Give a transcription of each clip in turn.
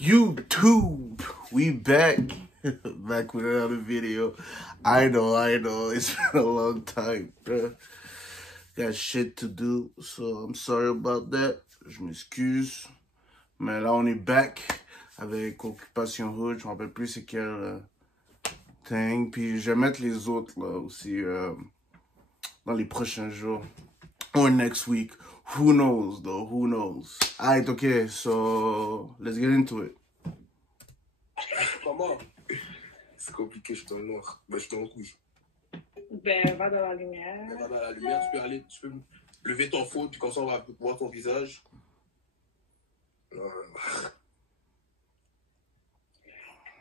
YouTube, we back. Back with another video. I know, it's been a long time, bro. Got shit to do, so I'm sorry about that. Je m'excuse. Mais là, on est back avec Occupation Hood. Je me rappelle plus c'est quel thing. Puis je vais mettre les autres là aussi dans les prochains jours. Or next week. Who knows, though? Who knows? Alright, okay, so let's get into it. Comment? C'est compliqué, je suis dans le noir. Ben, je suis dans le rouge. Ben, va dans la lumière. Ben, va dans la lumière, tu peux lever ton faute, puis comme ça, on va voir ton visage.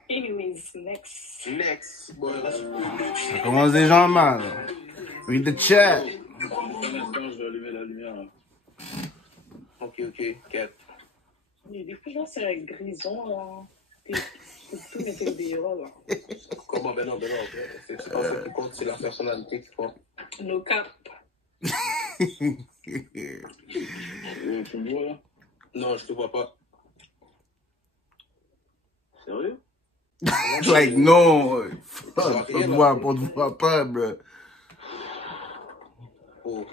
Anyways, next. Next. Bon, là, Ça commence déjà mal. Read the chat. Pour l'instant, je vais allumer la lumière. Là. Ok, 4. Des fois, là, c'est un grison, là. Tout mettait dehors, là. Comment? Ben non. C'est pas ça qui compte, c'est la personnalité qui compte. No cap. Tu me vois là? Non, je te vois pas. Sérieux? Like, no. Fuck, on te voit pas, bro. Oh.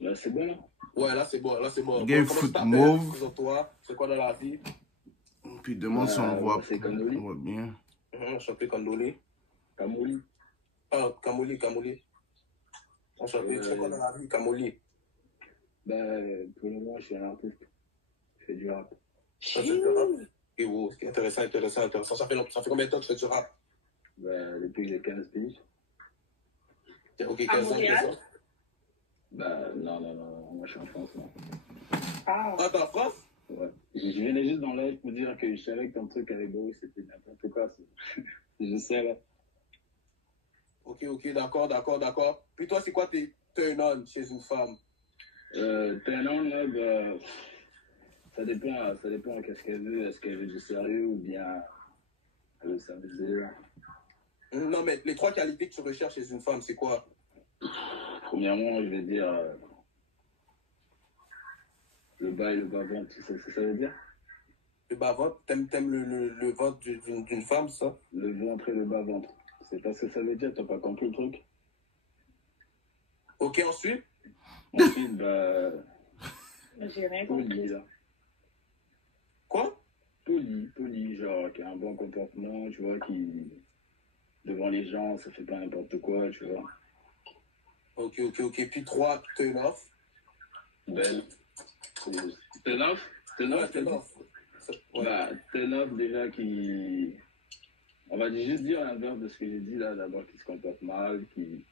Là, c'est bon là? Ouais, là, c'est bon. Game Comment foot tu t'appelles? move. Présente-toi. C'est quoi dans la vie? Puis demande si on voit, c'est Kandoli. on voit bien. Enchanté, Kandoli. Kamouli. Ah, Kamouli. Enchanté, tu fais quoi dans la vie, Kamouli? Ben, pour le moment, je suis un artiste. Je fais du rap. Ça, c'est du rap. Et wow, c'est intéressant. Ça fait combien de temps que tu fais du rap? Ben, depuis que j'ai 15 piges. Ok, À 15 ans, Montréal? 15 ans. Ben, non, moi je suis en France, là. Ah. Ah, t'es en France? Ouais. Je venais juste dans l'aide pour dire que je savais que ton truc avec Boris, c'était n'importe quoi. Je sais, là. Ok, d'accord. Puis toi, c'est quoi tes turn-on chez une femme? Turn on, là, ben, ça dépend qu'est-ce qu'elle veut. Est-ce qu'elle veut du sérieux ou bien elle veut s'amuser, là. Non, mais les 3 qualités que tu recherches chez une femme, c'est quoi? Premièrement, je vais dire le bas et le bas-ventre, tu sais ce que ça veut dire? Le bas-ventre? T'aimes le ventre d'une femme, ça? Le ventre et le bas-ventre. C'est pas ce que ça veut dire, t'as pas compris le truc? Ok, ensuite? Ensuite, bah, J'ai rien poli, compris. là. Quoi? Poli, genre, qui a un bon comportement, tu vois, qui, devant les gens, ça fait pas n'importe quoi, tu vois. Ok. Puis 3, turn-off? Belle. Turn off? Ouais. Bah, turn off, déjà, qui... On va juste dire l'inverse de ce que j'ai dit, là, d'abord, qui se comporte mal, qui...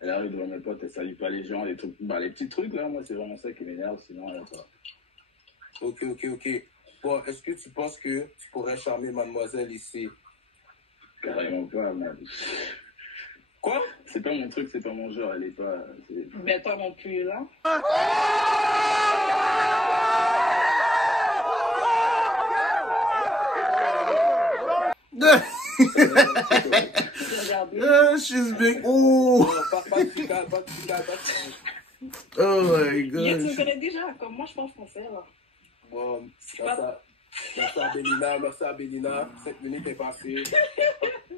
Elle arrive devant mes potes, elle salue pas les gens, les trucs... Bah, les petits trucs, là, moi, c'est vraiment ça qui m'énerve, sinon, elle a pas... Ok. Bon, est-ce que tu penses que tu pourrais charmer mademoiselle ici? Carrément pas, man. Quoi? C'est pas mon truc, c'est pas mon genre, elle est pas... Ben, toi non plus, là. Yeah, she's big. Oh, Pas de chical. oh my Tu me gosh. connais déjà, comme moi, je parle français, là. Bon, merci à Bélina. 7 minutes est passée.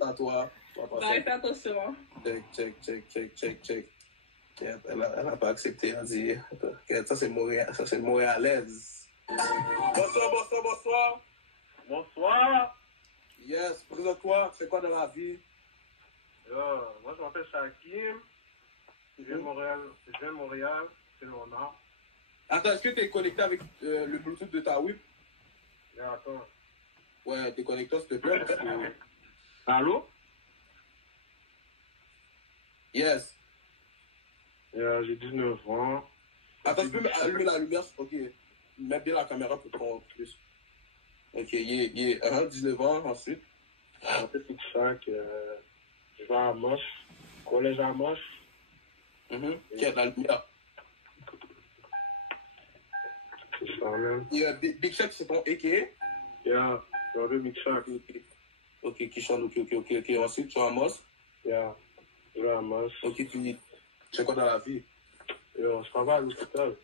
À toi. Ben, fais attention, hein. Check. Elle a pas accepté, elle a dit. Ça, c'est montréalaise. Bonsoir. Yes, présente-toi. Tu fais quoi dans la vie? Moi, je m'appelle Shakim. Je viens de Montréal. C'est mon nom. Attends, est-ce que tu es connecté avec le Bluetooth de ta whip? Attends. Ouais, déconnecte-toi, s'il te plaît. Parce que... Allô? Yes. J'ai 19 ans. Attends, tu peux allumer la lumière? Ok. Mets bien la caméra pour qu'on plus. Ok, yeah. 19 ans, ensuite. Je m'appelle Tikchak. Je vais à Moche. Collège à Moche. Qui a de la lumière? C'est ça, même. Big Shaq, c'est ton a.k.a.? Yeah, je m'appelle Big Shaq. Ok, qui chante, ok. Ensuite, tu es à Moss? Yeah, je vais à Moche. Ok, tu fais quoi dans la vie? Je travaille à l'hôpital.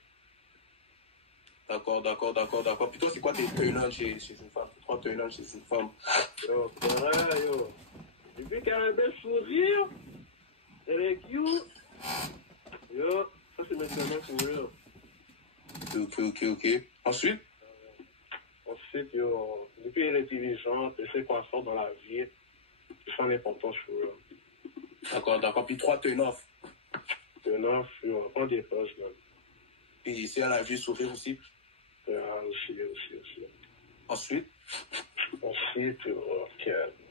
D'accord. Puis toi, c'est quoi tes turn-on chez une femme? C'est quoi turn-on chez une femme? Yo, pareil, yo. Depuis qu'elle a un bel sourire, elle est cute. Yo, ça c'est maintenant pour eux. Ok. Ensuite? Ensuite, yo, depuis elle est intelligente, elle sait quoi faire dans la vie. C'est ça l'importance pour eux. D'accord. Puis 3 turn-off. Maintenant, yo, on des postes, man. Puis si elle a vu sourire aussi. Aussi. Ensuite? Ensuite, ok,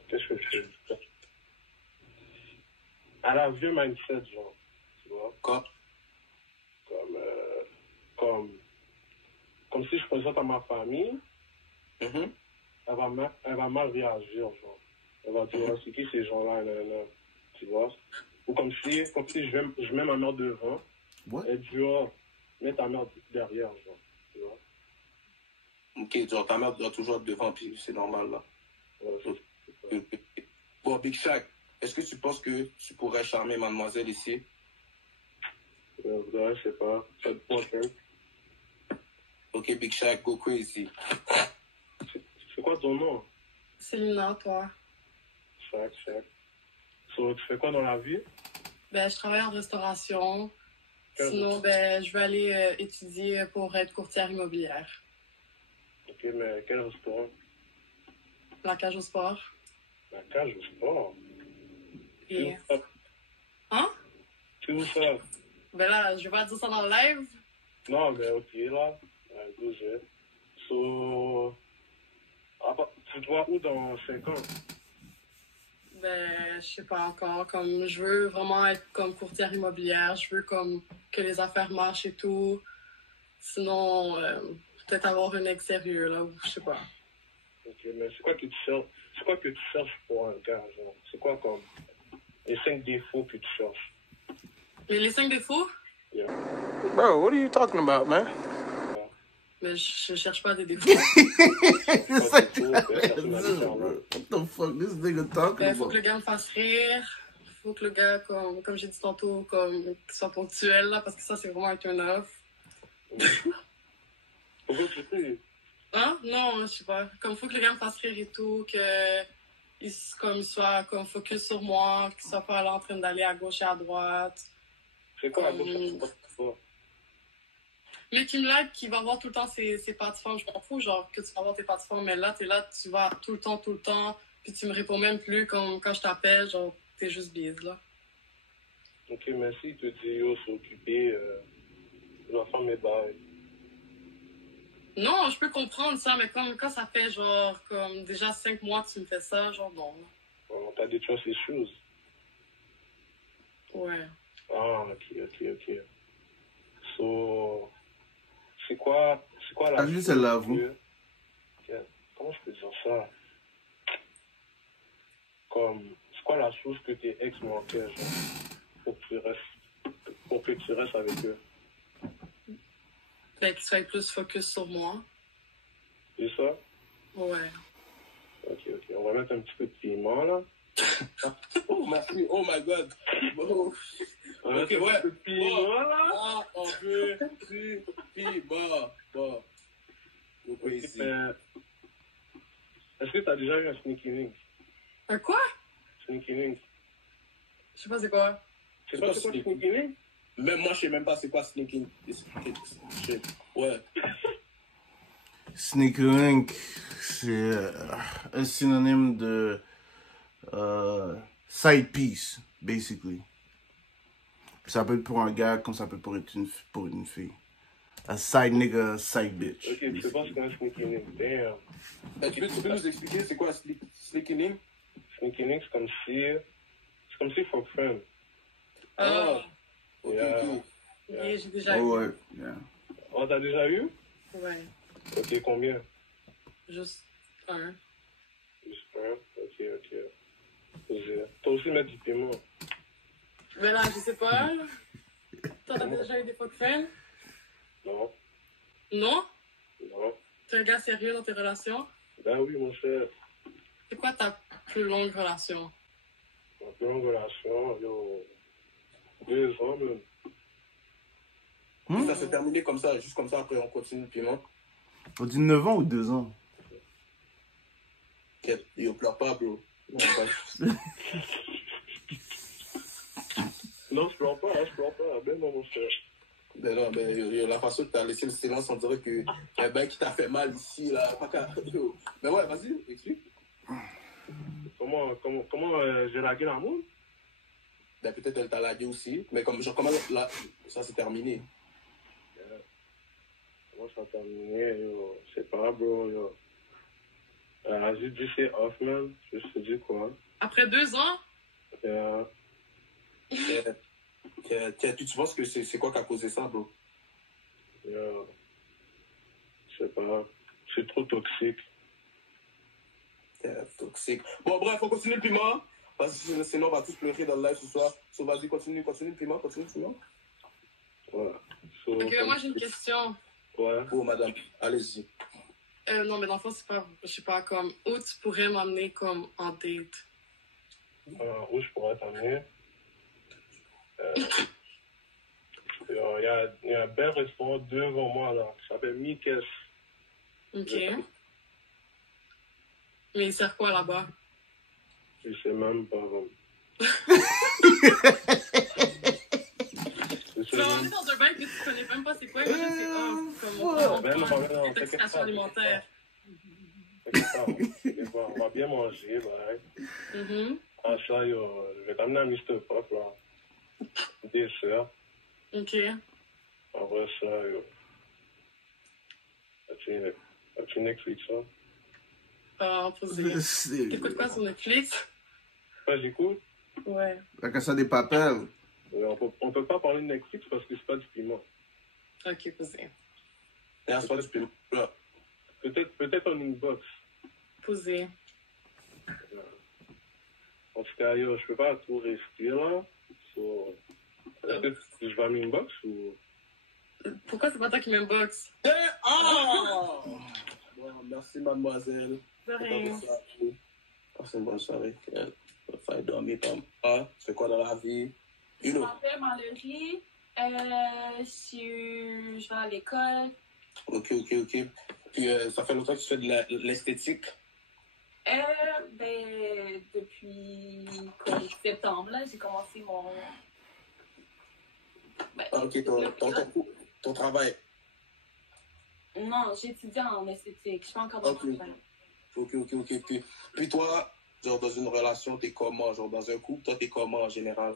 qu'est-ce que je fais? Elle a vu mindset, genre, tu vois? Quoi? Comme si je présente à ma famille, Mhm. elle va mal réagir, genre. Elle va dire, c'est qui ces gens-là, nan, tu vois? Ou comme si je mets ma mère devant, What? et dit, oh, mets ta mère derrière, genre, tu vois? Ok, genre ta mère doit toujours être devant, puis c'est normal là. Ouais, Bon, Big Shaq, est-ce que tu penses que tu pourrais charmer mademoiselle ici? je sais pas, ça te prend, hein. Ok, Big Shaq, go crazy. C'est quoi ton nom? C'est Lina, toi. Chac. So, tu fais quoi dans la vie? Ben, je travaille en restauration. Quel- Sinon, ben, je vais aller étudier pour être courtière immobilière. Ok, mais quel restaurant? La cage au sport. La cage au sport. Et... C'est où ça? Hein? C'est où ça? Ben là, je vais pas dire ça dans le live. Non, mais ok, là. Bouger. So, tu te vois où dans 5 ans? Ben, je sais pas encore. Comme, je veux vraiment être comme courtière immobilière. Je veux comme que les affaires marchent et tout. Sinon, peut-être avoir un ex sérieux, là, ou je sais pas. Ok, mais c'est quoi que tu cherches? C'est quoi que tu cherches pour un gars, genre? C'est quoi comme les 5 défauts que tu cherches? Mais les 5 défauts, Bro, what are you talking about, man? mais je cherche pas des défauts. It's like, What what the fuck this nigga talking Ben, faut about? que le gars me fasse rire. Faut que le gars, comme j'ai dit tantôt, qu'il soit ponctuel, là, parce que ça, c'est vraiment un turn-off. Pourquoi tu fais? Hein? Non, je sais pas. Comme, faut que le gars me fasse rire et tout, qu'il soit comme focus sur moi, qu'il soit pas là en train d'aller à gauche et à droite. C'est quoi la bouffe? Mais qui me like, qui va voir tout le temps ses plateformes, je m'en fous, genre, que tu vas voir tes plateformes, mais là, t'es là, tu vas tout le temps, puis tu me réponds même plus, comme quand je t'appelle, genre, t'es juste bise, là. Ok, merci, il te dit, yo, c'est occupé, je dois faire mes bails. Non, je peux comprendre ça, mais comme quand ça fait, genre, comme déjà 5 mois que tu me fais ça, genre, non. T'as des trust issues. Ouais. Ah, ok. So, c'est quoi la T'as vu celle-là, vous? Comment je peux dire ça? Comme, c'est quoi la chose que tes ex manquaient, genre, pour que tu restes avec eux? Fait qu'il soit plus focus sur moi. C'est ça? Ouais. Ok. On va mettre un petit peu de piment, là. Oh, merci. Oh my god. Oh. On va Ok, mettre un ouais. petit peu de piment, là. Ah, on veut puis bon. Go crazy. Est-ce que t'as déjà eu un sneaky link? Un quoi? Sneaky link. Je sais pas c'est quoi. C'est pas c'est quoi sneaky link? Même moi, je sais même pas c'est quoi sneaking. Ouais. Sneaker Link, c'est un synonyme de side piece, basically. Ça peut être pour un gars comme ça peut être pour une fille. A side nigga, side bitch. Ok, tu sais pas ce qu'est un sneaky link. Damn. Tu peux nous expliquer c'est quoi sneaking? Sneaky link, c'est comme si fuck friend. Ah, Ok. yeah, j'ai déjà eu. Oh ouais, yeah. Oh, t'as déjà eu? Ouais. Ok, combien? Juste un. Juste un. Ok. T'as aussi mettre du piment. Mais là, je sais pas. T'en as déjà eu des fuck friends? Non. Non? Non. T'es un gars sérieux dans tes relations? Ben oui, mon cher. C'est quoi ta plus longue relation? Ma plus longue relation, yo. 2 ans, même. Ça s'est terminé comme ça, juste comme ça, après on continue le piment. On dit 9 ans ou 2 ans? Yo, pleure pas, bro. Non, je pleure pas, ben non, mon cher. Ben non, ben, yo, la façon que t'as laissé le silence, on dirait que y a un bain qui t'a fait mal ici, là. Pas qu'à... Yo. Ben ouais, vas-y, explique. Comment j'ai lagué l'amour? Ben peut-être elle t'a lagué aussi, mais comme, genre, comment là, ça s'est terminé? Comment ça a terminé, yo? Je sais pas, bro, yo. J'ai dit c'est off, man. Je me suis dit quoi? Après 2 ans? Tu penses que c'est quoi qui a causé ça, bro? Je sais pas. C'est trop toxique. Toxique. Bon, bref, on continue le piment. Parce que sinon, on va tous pleurer dans le live ce soir. So, vas-y, continue le piment, Ouais. Ok, moi j'ai une question. Ouais. Oh, madame, allez-y. Non, mais dans le fond, c'est pas, je sais pas, comme, où tu pourrais m'amener comme en date? Où je pourrais t'amener? Il y a un bel restaurant devant moi, là. Ça s'appelle Mikes. Ok. Mais il sert quoi là-bas? Je sais même pas. Tu vas m'emmener dans un bain que tu connais même pas, c'est quoi? Imagine, c'est off. Comme Ben non. intoxication alimentaire. On va bien manger, ouais. Ah, ça, yo, je vais t'amener à Mr. Pop, là. Dessert. Ok. En vrai, ça, yo. As-tu Netflix, ça? Ah, posé. T'écoutes quoi sur Netflix? Ouais, j'écoute. Ouais. La Casa des Papel. On peut pas parler de Netflix parce que c'est pas du piment. Ok, posé. C'est pas du piment. Peut-être en inbox. Posé. En tout cas, yo, je peux pas trop rester là. So, est-ce que je vais à inbox ou... Pourquoi c'est pas toi qui m'inbox? Bon, merci, mademoiselle. De rien. Passez une bonne soirée. Faire dormir comme tu fais quoi dans la vie? Je m'appelle Mallory. Je vais à l'école. Ok. Puis, ça fait longtemps que tu fais de l'esthétique? Depuis septembre, là, j'ai commencé mon... Ok, ton travail. Non, j'étudie en esthétique. Je suis pas encore dans le travail. Ok. Puis toi, genre dans une relation, t'es comment? Genre dans un couple, toi, t'es comment en général?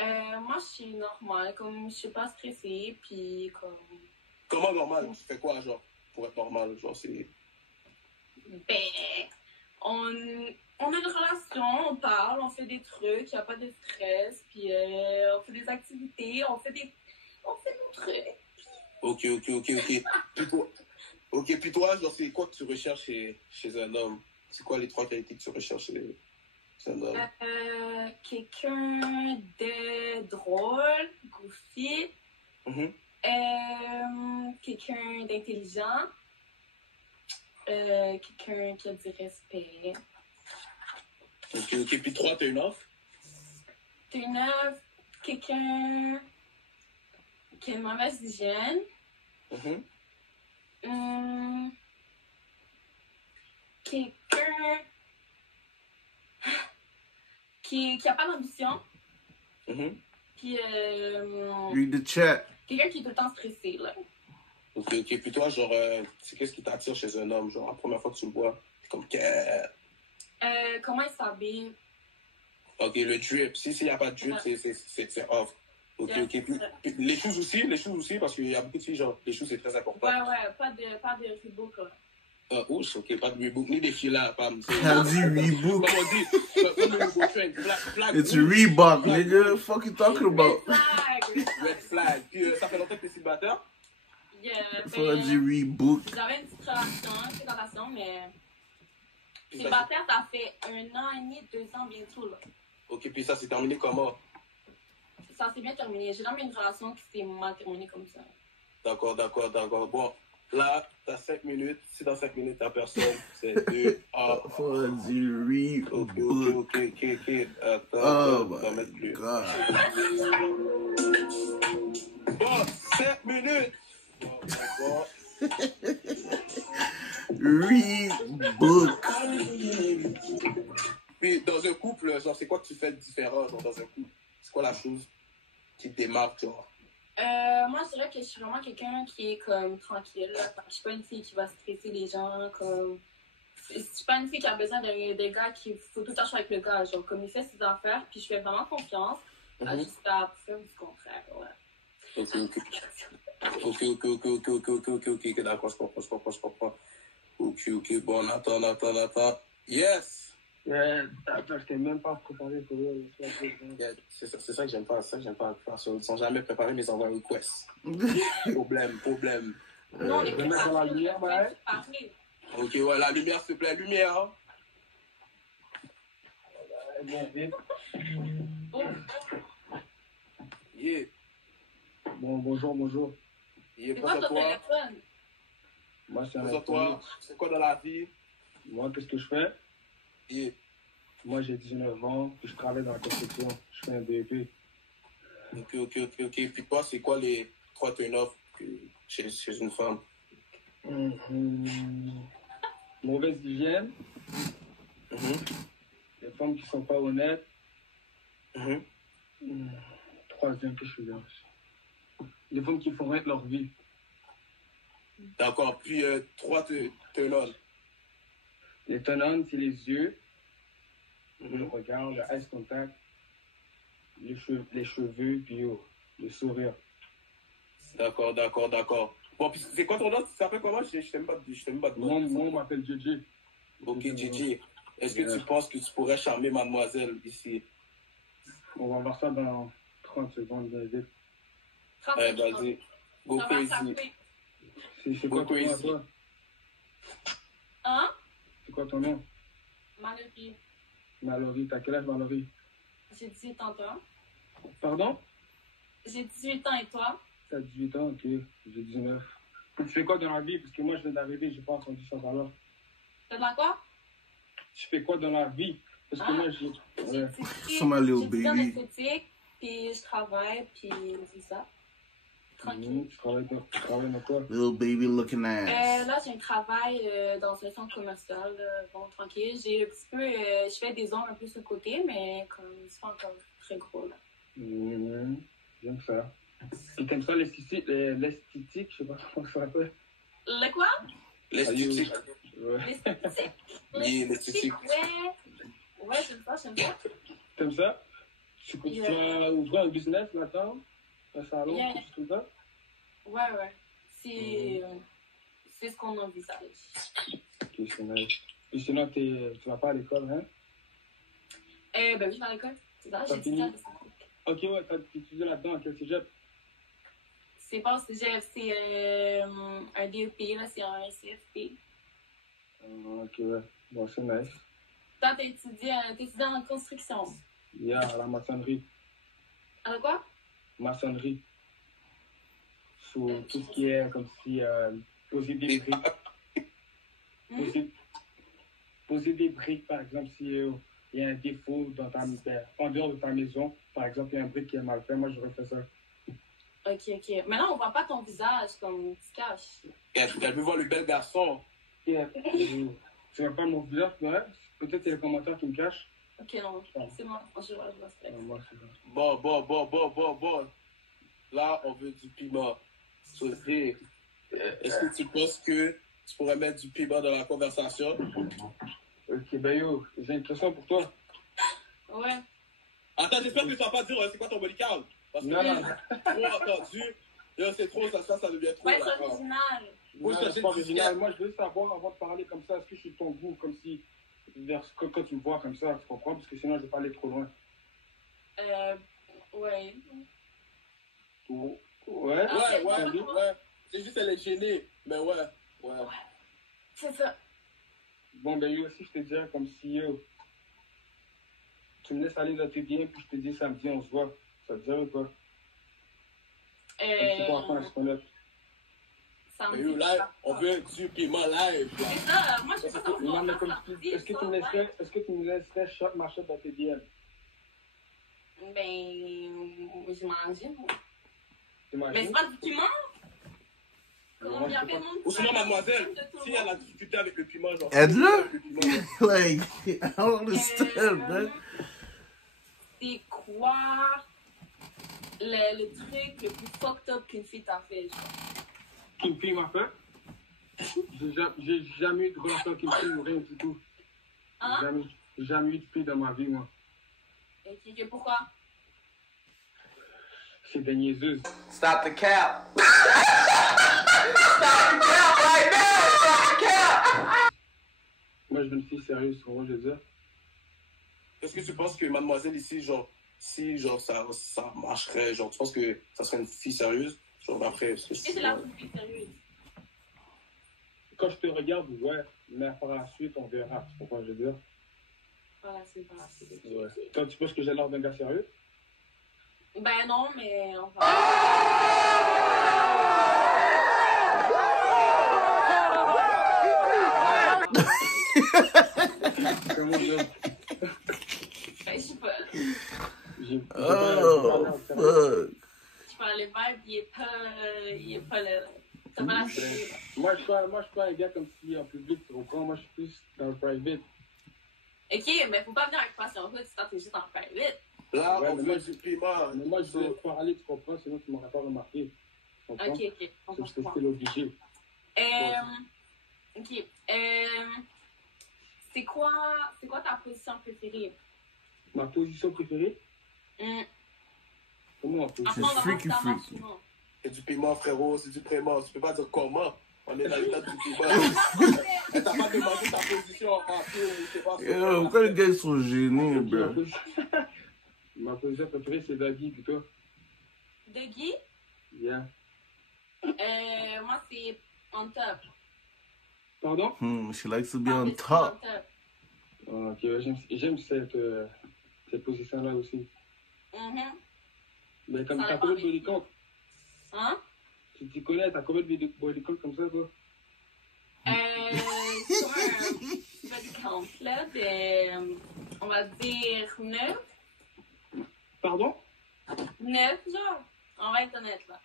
Moi, je suis normale. Comme je suis pas stressée, puis comme... Comment normal? Tu fais quoi, genre, pour être normal? Genre, c'est... On a une relation, on parle, on fait des trucs, il n'y a pas de stress, puis on fait des activités, on fait nos trucs. Ok. Puis toi, genre, c'est quoi que tu recherches chez un homme? C'est quoi les 3 qualités que tu recherches chez un homme? Quelqu'un de drôle, goofy, quelqu'un d'intelligent, quelqu'un qui a du respect. Ok. Puis 3, t'as une offre? Quelqu'un qui a une mauvaise hygiène. Quelqu'un qui n'a pas d'ambition. Puis Read the chat. quelqu'un qui est tout le temps stressé, là. Ok. Puis toi, genre, c'est qu'est-ce qui t'attire chez un homme? Genre, la première fois que tu le vois, c'est comme comment il s'habille? Ok, le drip. Si il n'y a pas de drip, c'est off. Ok. Puis les shoes aussi, parce qu'il y a beaucoup de filles, genre, les shoes, c'est très important. Ouais, pas de Reebok, là. Ok, pas de Reebok, ni des filles là, pam. Elle dit Reebok. Comme on dit, comme le Reebok trend, flag. It's Reebok, nigga. Fuck you talking about? Red flag. Puis ça fait longtemps que t'es célibataire? Faut dire Reebok. J'avais une petite relation, mais célibataire, ça fait 1 an et demi, 2 ans bientôt, là. Ok, puis ça s'est terminé comment? Ça s'est bien terminé. J'ai jamais eu une relation qui s'est mal terminée comme ça. D'accord. Bon, là, t'as 5 minutes. Si dans 5 minutes, t'as personne, c'est 2 heures. Faut dire Reebok. Ok. Oh Attends, mettre my plus. god. Bon, 7 minutes. Bon. Read book. Puis, dans un couple, genre, c'est quoi que tu fais de différent, genre, dans un couple? C'est quoi la chose qui te démarque, genre? Moi, je dirais que je suis vraiment quelqu'un qui est comme tranquille. Là. Je suis pas une fille qui va stresser les gens. Comme... Je suis pas une fille qui a besoin des gars qui faut tout le temps jouer avec le gars. Genre, comme il fait ses affaires, puis je fais vraiment confiance. Jusqu'à faire du contraire. Ouais. Ok, d'accord, je comprends. Ok, bon, attends. Yes! Attends, je t'ai même pas préparé pour eux. Yeah, c'est ça que j'aime pas. Ils sont jamais préparés mes envois requests. Problème. Non, on est Je vais mettre dans la lumière, ouais. Ok, ouais, la lumière, s'il te plaît, lumière. Hein. Bien, vite. Yeah. Bon, bonjour. Yeah, C'est quoi ton téléphone? Moi, c'est un toi, c'est quoi dans la vie? Moi, qu'est-ce que je fais? Yeah. Moi, j'ai 19 ans, puis je travaille dans la construction. Je fais un DEP. Ok. Puis toi, c'est quoi les 3 turn-off chez une femme? Mauvaise hygiène. Les femmes qui sont pas honnêtes. Troisième, que je suis bien. Les femmes qui font rien de leur vie. D'accord. Puis 3 turn-on. Les turn-on, c'est les yeux, le regard, le eye contact, les cheveux, puis le sourire. D'accord. Bon, puis c'est quoi ton nom? Tu t'appelles comment? Je t'aime pas de Moi, on m'appelle Gigi. Ok, Gigi. Est-ce que tu penses que tu pourrais charmer mademoiselle ici? On va voir ça dans 30 secondes, bien vite. Vas-y. Go crazy. C'est quoi ton nom à toi? Hein? C'est quoi ton nom? Mallory. Mallory, t'as quel âge, Mallory? J'ai 18 ans, toi? Pardon? J'ai 18 ans et toi? T'as 18 ans, ok. J'ai 19. Tu fais quoi dans la vie? Parce que moi, je viens d'arriver, j'ai pas entendu ça par là. T'as de la quoi? Tu fais quoi dans la vie? Parce que moi, j'ai... C'est ma little baby. Dans l'esthétique, puis je travaille, puis c'est ça. Tranquille. Tu travailles dans quoi? Little baby looking ass. Là, j'ai un travail dans un centre commercial. Bon, tranquille. J'ai un petit peu... je fais des ongles un peu sur le côté, mais comme c'est pas encore très gros, là. J'aime ça. Et t'aimes ça, l'esthétique, je sais pas comment ça s'appelle. Le quoi? L'esthétique. Ouais. L'esthétique, ouais, j'aime ça. T'aimes ça? Tu vas ouvrir un business là-dedans? Un salon, tout ça? Ouais. C'est ce qu'on envisage. Ok, c'est nice. Et sinon, tu vas pas à l'école, hein? Ben oui, je vais à l'école. C'est ça, j'ai étudié à l'école. Ok, ouais, t'as étudié là-dedans, à quel cégep? C'est pas un cégep, c'est un DEP, là, c'est un CFP. Ok, ouais. Bon, c'est nice. Toi, t'as étudié en construction. Yeah, à la maçonnerie. À quoi? Maçonnerie. Sur tout ce qui est comme si poser des briques. Poser des briques, par exemple, s'il y a un défaut dans en dehors de ta maison, par exemple, il y a un brique qui est mal fait, moi j'aurais fait ça. Ok. Mais là, on voit pas ton visage comme tu caches. Elle veut voir le bel garçon. Yeah. Tu vois pas mon visage, ouais? Peut-être c'est les commentaires qui me cachent. Ok, non, c'est moi, je respecte. Bon. Là, on veut du piment. Est-ce que tu penses que tu pourrais mettre du piment dans la conversation? Ok, ben yo, j'ai une question pour toi. Ouais. Attends, j'espère que tu vas pas dire c'est quoi ton body count? Parce que Non. trop entendu. C'est trop, ça devient trop. Ouais, c'est original. Non, c'est pas original. Moi, je veux savoir avant de parler comme ça, est-ce que je suis ton goût, comme si, quand tu me vois comme ça, tu comprends? Parce que sinon, je vais pas aller trop loin. Ouais. Ouais. C'est juste, elle est gênée. Mais ouais. C'est ça. Bon, ben, yo aussi, je te dirais comme si, yo, tu me laisses aller dans tes biens, puis je te dis samedi, on se voit. Ça te dirait ou pas? C'est pour apprendre à se connaître. Mais yo, live, on veut du piment live. C'est ça, moi, je sais pas comment Non, mais comme est-ce que tu me laisserais shot ma shot dans tes biens? Ben, j'imagine. T'imagines? Mais c'est pas du piment? Comment bien fait mon Ou sinon, mademoiselle, si elle a discuté avec le piment, genre. Aide-le. Like, I don't understand, man. C'est quoi le truc le plus fucked up qu'une fille t'a fait, genre? Qu'une fille m'a fait? J'ai jamais eu de relation avec une fille ou rien du tout. Hein? Jamais eu de fille dans ma vie, moi. Et pourquoi? C'est des niaiseuses. Stop the cap. Stop the cap right now. Stop the cap. Moi, je veux une fille sérieuse, c'est comment je veux dire. Est-ce que tu penses que mademoiselle ici, genre, si genre ça marcherait, genre, tu penses que ça serait une fille sérieuse? Genre, après, est-ce que Est-ce que c'est la fille sérieuse? Quand je te regarde, ouais, mais par la suite, on verra. Tu comprends ce que je veux dire? Voilà, c'est pas assez. Ouais. Toi, tu penses que j'ai l'air d'un gars sérieux? Ben non, mais on va. Comment dire? Ben, je sais pas. Oh, fuck. Je parle les vibes, il est pas le. T'as pas la fille. Moi, je suis pas un gars comme si en public, tu comprends? Moi, je suis plus dans le private. Ok, mais faut pas venir avec passion hood si t'es juste en private. Là, Ouais, on mais veut moi, du piment. Mais moi, je voulais te parler, tu comprends? Sinon, tu m'aurais pas remarqué. Tu comprends? Ok, on C'est comprend. c'était l'obligé. Ok. C'est quoi ta position préférée? Ma position préférée? Comment ma Après, position? on va freaky, voir ça freaky. souvent. C'est du piment, frérot, c'est du piment. Tu peux pas dire comment. On est dans l'état du piment. Elle t'a pas demandé ta position en papier ou je sais pas. Yo, pourquoi les gars ils sont gênés, bro? Ma position préférée, c'est David, et toi? De Guy? Yeah. Moi, c'est on top. Pardon? She likes to be Ah, on mais c'est top. on top. Ok, ouais, j'aime cette position-là aussi. Mais comme Ça t'as dépend combien de des body filles. count? Hein? Tu connais, t'as combien de body count comme ça, toi? C'est comme un body count, là, de, on va dire 9. Pardon? 9, genre. On va être honnête, là.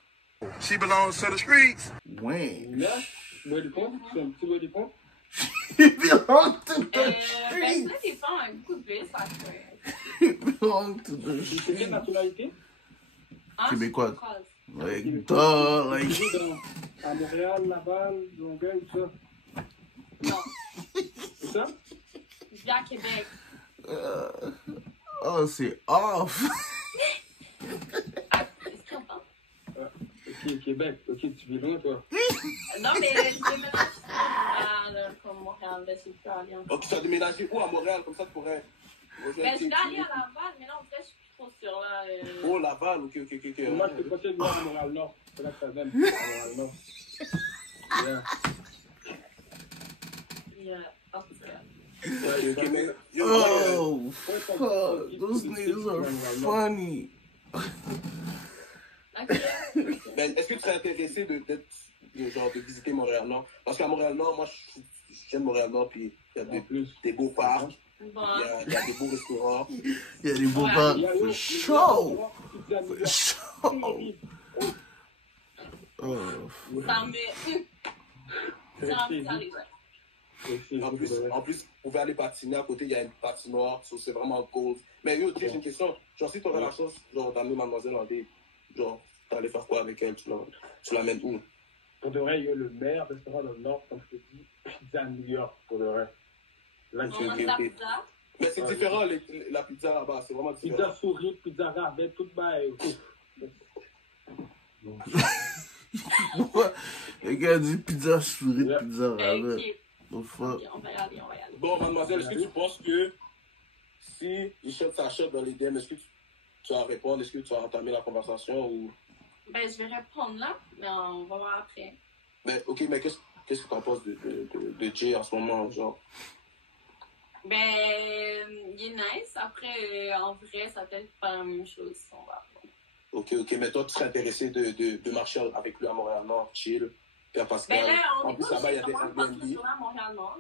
She belongs to the streets. Ouais. 9 body count? C'est un petit body count? He belong to the Ben, street. ça, c'est pas un beaucoup de plus, ça fait. He belong to the C'est street. quelle nationalité? Hein, Québécoise. je croise. Like, duh, like. Tu vis à Montréal, Laval, Longueuil, tout ça. Non, C'est ça? je vis à Québec. Oh, c'est off. Ah, c'est content. Ok, Québec. Ok, tu vis loin, toi. Non, mais je déménage à comme Montréal, là, je suis plus allée encore. Ok, tu as déménagé où à Montréal? Comme ça, tu pourrais rejoindre Ben, je suis tes allée à petits- Laval, mais là, en fait, je suis plus trop sûre, là. Oh, Laval, ok. Moi, je te conseille de voir à Montréal-Nord. C'est là que ça donne, à Montréal-Nord. Yeah. En tout cas. Ok, mais. Yo, Oh, fuck. Those niggas are funny. Ok. mais est-ce que tu serais intéressé de visiter Montréal-Nord? Parce qu'à Montréal-Nord, moi, j'aime Montréal-Nord, puis il y a En plus. des beaux parcs, Bon. il y a des beaux restaurants. Il y a des beaux Ouais. parcs. Il y a For eu- sure. il y a eu- For sure. Oh, Ça me. Ça envie d'aller, ouais. En plus, vous pouvez aller patiner à côté, il y a une patinoire, so c'est vraiment gold. Mais yo, j'ai une question. Genre, si tu aurais la chance genre, d'amener mademoiselle en date, genre, t'allais faire quoi avec elle? Tu l'amènes où? Pour de vrai, il y a le meilleur restaurant dans le Nord, comme je te dis, pizza à New York, pour de vrai. Là, On mange la pizza. Mais c'est différent, la pizza là-bas, c'est vraiment différent. pizza souris, pizza rabais, tout bail. pourquoi les gars disent pizza souris, Yeah. pizza ramen? Ok, Oh, fuck. on va y aller, on va y aller. Bon, mademoiselle, est-ce que tu penses que si il shot sa shot dans les DM, est-ce que tu vas répondre? Est-ce que tu vas entamer la conversation? Ou... Ben, je vais répondre là, mais on va voir après. Ben, ok, mais qu'est-ce que tu en penses de Jay en ce moment? Genre? Ben, il est nice. Après, en vrai, ça peut être pas la même chose. On va voir. Ok, mais toi, tu serais intéressé de marcher avec lui à Montréal-Nord, chill, Pierre Pascal. Ben là, on En est plus, pas là-bas, il y a des obligé de Airbnb. retourner à Montréal-Nord.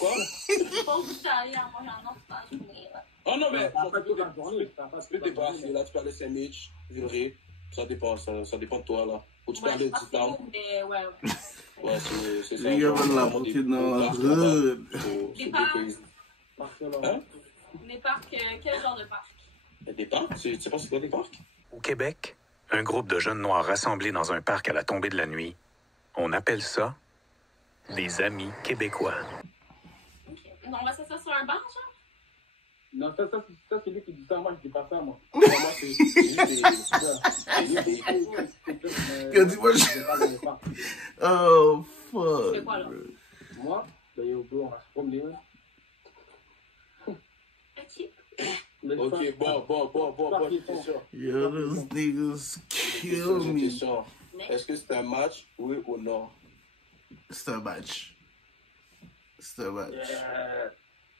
Quoi? C'est pas obligé d'aller à Montréal-Nord toute la journée. Là. Oh non, mais T'as genre, pas tu toute peux la journée, t'as pas tu peux toute la dépasser. journée. Là, tu peux aller Saint-Mich, Villeray. Ça dépend de toi, là. Ou tu Ouais, parles je de pense que c'est T-Town? où, mais ouais. Ouais, c'est ça. Les gars veulent la Vraiment montée des dans la parcs hood. là-bas. Des C'est parcs? crazy. Hein? Des parcs, quel genre de parc? Des parcs? Tu sais pas c'est quoi des parcs? Au Québec, un groupe de jeunes noirs rassemblés dans un parc à la tombée de la nuit, on appelle ça des amis québécois. Ok. Donc, on va s'asseoir sur un banc, genre? Non, ça c'est lui qui dit ça. Moi, je dis pas ça, moi. Moi, c'est juste des... Quand dis-moi, oh, fuck. Tu fais quoi, là? Moi, ben, yo, bro, on va se promener. Ok. Ok, bon, question. Yo, those niggas kill me. Question. Est-ce que c'est un match, oui ou non? C'est un match. C'est un match.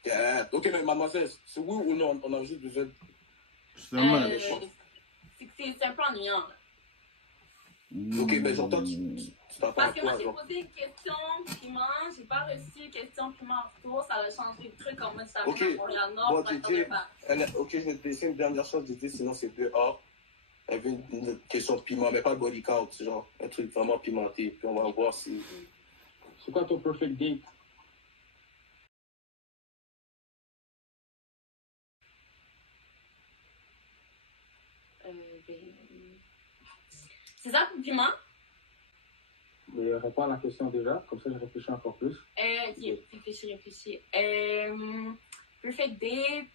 Yeah. Ok, mais mademoiselle, c'est oui ou non? On a juste besoin de... C'est un match. C'est un peu ennuyant, là. Ok, mais j'entends, tu t'attends à Parce que moi, quoi, j'ai genre? posé une question piment, j'ai pas reçu question piment en retour, ça a changé le truc en mode ça Ok. vient pour la Nord, Bon, pour la DJ, pas. ok, je vais te laisser une dernière chose, DJ, sinon c'est dehors. Elle veut une question de piment, mais pas de body count, genre un truc vraiment pimenté. Puis on va voir si... C'est quoi ton perfect date? C'est ça pour piment? Mais réponds à la question déjà, comme ça je réfléchis encore plus. Ok, réfléchis. Perfect date,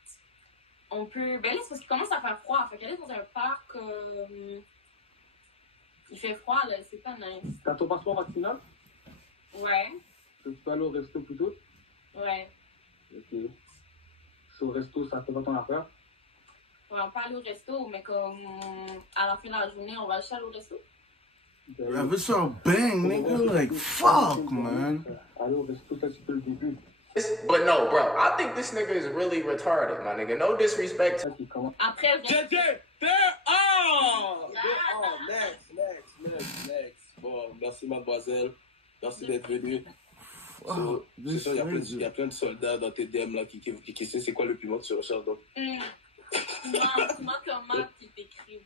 on peut... Ben là, c'est parce qu'il commence à faire froid, fait qu'aller dans un parc... Il fait froid, là, c'est pas nice. T'as ton passeport vaccinal? Ouais, Tu peux aller au resto plutôt? ouais. Ok. C'est au resto, ça fait pas ton affaire? Ouais, on peut aller au resto, mais comme à la fin de la journée, on va juste aller au resto. I was so bang, nigga. Like, fuck, man. Aller au resto, ça c'est que le début. But no, bro, I think this nigga is really retarded, my nigga. No disrespect. Ça qui commence. Après, le resto. JJ, they're on! Next. Bon, merci mademoiselle. Merci d'être venue. Oh, C'est this ça, is il y a plein de soldats dans tes DM là qui sait c'est quoi le piment que tu recherches. Donc, Piment tomate qui t'écrit.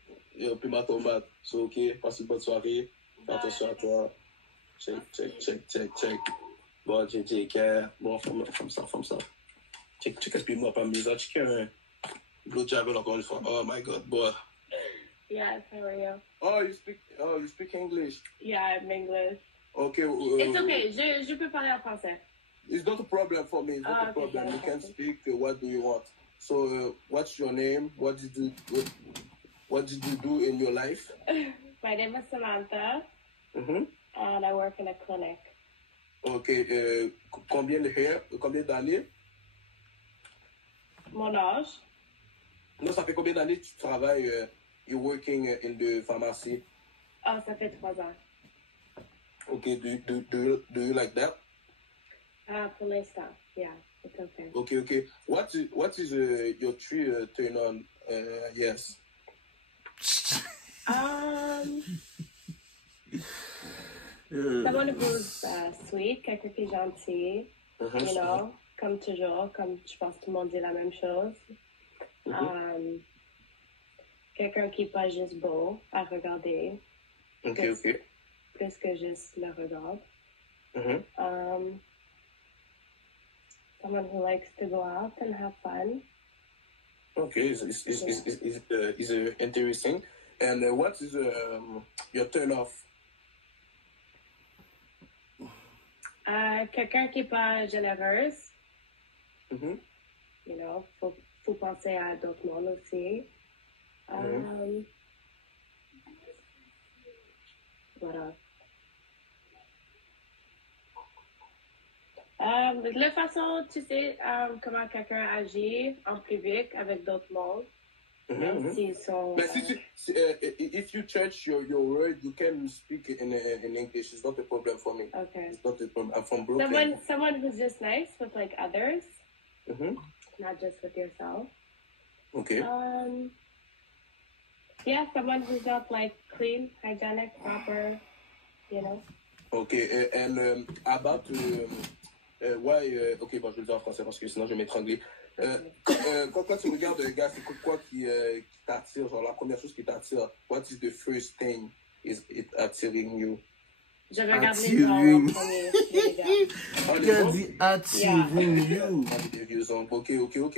piment tomate. C'est ok, passe une bonne soirée. Fais attention à toi. Check. Bon, JJ, bon, comme ça. Check, explique-moi pas mes check un blowjob encore une fois. Oh my god, boy. Yeah, for real. Oh, you speak English. Yeah, I'm English. Okay. It's okay. Je peux parler en français. It's not a problem for me. It's not a problem. You can speak. What do you want? So, what's your name? What did you do in your life? My name is Samantha, Mm-hmm. and I work in a clinic. Okay. Combien d'années? Mon âge? Non, ça fait combien d'années que tu travailles? You're working in the pharmacy. Oh, ça fait 3 ans. Okay. Do you like that? Pour l'instant, yeah, it's okay. Okay. What is your tree turn on? Yes. Someone who's sweet, quelqu'un qui est gentil, you know, comme toujours, comme je pense que tout le monde dit la même chose. Quelqu'un qui n'est pas juste beau à regarder. Okay. Plus que juste le regard. Someone who likes to go out and have fun. Okay, it's interesting. And what is your turn off? Quelqu'un qui n'est pas généreuse. Mm-hmm. You know, faut penser à d'autres mondes aussi. Voilà. De la façon, tu sais, comment quelqu'un agit en public avec d'autres mondes. Même s'ils sont... But if you change your word, you can speak in English. It's not a problem for me. Okay. It's not a problem. I'm from Brooklyn. Someone who's just nice with like others, Mm-hmm. not just with yourself. Okay. Yeah, someone who's not like clean, hygienic, proper, you know. Okay. And about why? Okay, bon, je vais le dire en français parce que sinon je vais m'étrangler. Quand tu regardes un gars, c'est quoi qui t'attire? Genre la première chose qui t'attire. What is the first thing is it attiring you? Je regarde les gens en premier, les gars. Il a dit attiring you.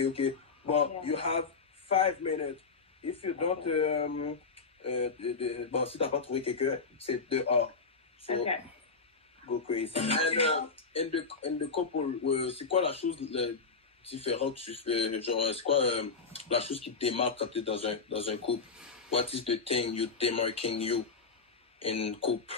Okay. Bon, you have 5 minutes. If you don't, bon, si t'as pas trouvé quelqu'un, c'est dehors. So, go crazy. And in the couple, c'est quoi la chose différente que tu fais? Genre, c'est quoi la chose qui te démarque quand t'es dans un couple? What is the thing you demarking you in couple?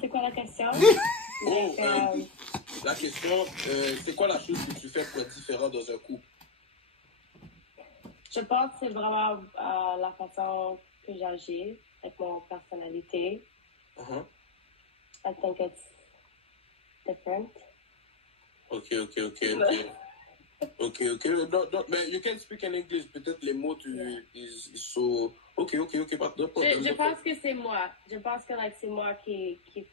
C'est quoi la question? La question, c'est quoi la chose que tu fais pour être différent dans un couple? Je pense que c'est vraiment la façon que j'agis avec mon personnalité. I think it's different. Okay. No, mais you can speak in English. Peut-être les mots is so. Okay. Pas de problème. Je pense que c'est moi. Je pense que c'est moi qui fait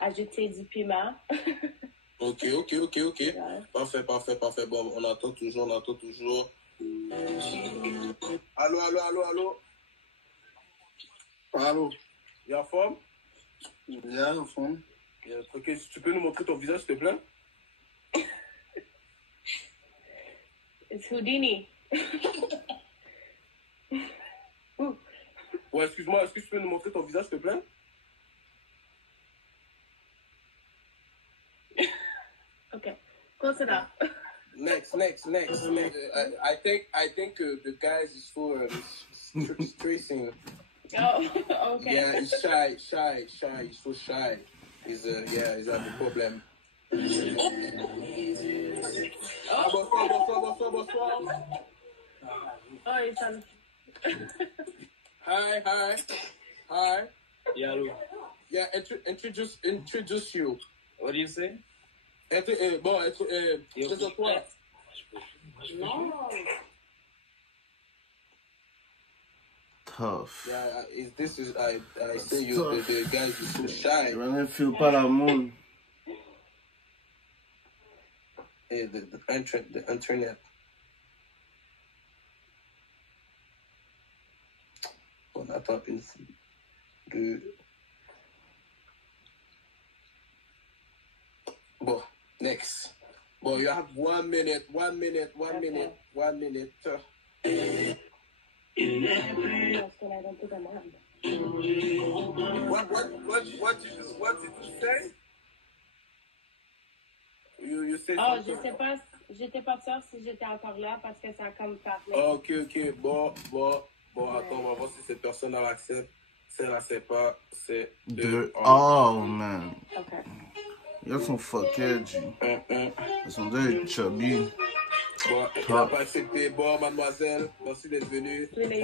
ajouter du piment. Ok. Yeah. Parfait. Bon, on attend toujours. Allô. Allô. You en forme? Yeah, en forme. Yeah. Ok, si tu peux nous montrer ton visage, s'il te plaît? It's Houdini. Ouais, excuse-moi, est-ce que tu peux nous montrer ton visage, s'il te plaît? Ok, close it up. Next. I think the guys is so stressing. Oh, okay. Yeah, he's shy. He's so shy. He's having a problem. Bonsoir. Oh, it's on. Hi. Yeah, hello. Yeah, introduce you. What do you say? Présente-toi. No. Tough. Yeah, I say you the guys is so shy. Je ne feel pas l'amour. The internet. On attend deux. Bon, next. Bon, you have 1 minute. What did you say? You say oh, something. je sais pas. J'étais pas sûre si j'étais encore là parce que ça a comme parlé. Ok. Bon, attends, on va voir si cette personne a l'accepte. Si elle l'accepte pas, c'est Oh, man. Ok. Ils sont fuckés, G. Ils sont des chubby. Bon, elle n'a pas accepté. Bon, mademoiselle, merci d'être venue. Fais